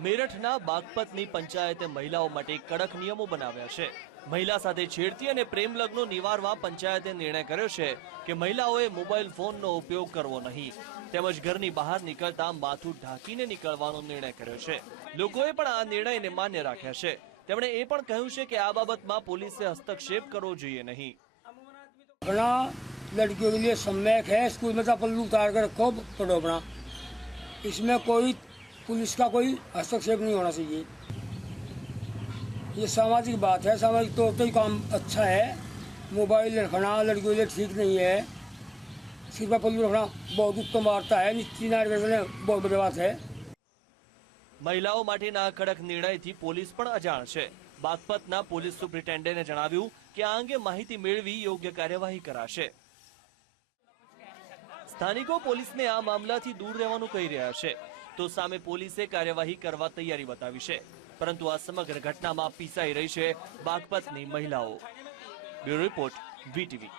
મેરઠના બાગપતની પંચાયતે મહિલાઓ માટે કડક નિયમો બનાવ્યા છે મહિલા સાથે છેડતી અને પ્રેમ લગ્નો નિવારવા પંચાયતે નિર્ણય કર્યો છે કે મહિલાઓએ મોબાઈલ ફોનનો ઉપયોગ કરવો નહીં તેમજ ઘરની બહાર નીકળતા માથું ઢાંકીને નીકળવાનો નિર્ણય કર્યો છે લોકોએ પણ આ નિર્ણયને માન્ય રાખ્યા છે તેમણે એ પણ કહ્યું છે કે આ બાબતમાં પોલીસે હસ્તક્ષેપ કરવો જોઈએ નહીં अपना लड़कियों के लिए सम्यक है स्कूल में तो पल्लू उतार कर रखो पढ़ो अपना इसमें कोई पुलिस का कोई हस्तक्षेप नहीं होना चाहिए ये सामाजिक बात है सामाजिक तौर पर ही काम अच्छा है मोबाइल रखना लड़कियों के लिए ठीक नहीं है सिर पर पल्लू रखना बहुत उत्तम वार्ता है निश्चित नागरिक बहुत बड़ी बात है મહિલાઓ માટેના આ કડક નિર્ણયથી પોલીસ પણ અજાણ છે બાગપતના પોલીસ સુપ્રિન્ટેન્ડન્ટે જણાવ્યું કે આ અંગે માહિતી મેળવી યોગ્ય કાર્યવાહી કરાશે સ્થાનિકો પોલીસને આ મામલાથી દૂર રહેવાનું કહી રહ્યા છે તો સામે પોલીસે કાર્યવાહી કરવા તૈયારી બતાવી છે. પરંતુ આ સમગ્ર ઘટનામાં પીસાઈ રહી છે બાગપતની મહિલાઓ. Bureau report, VTV.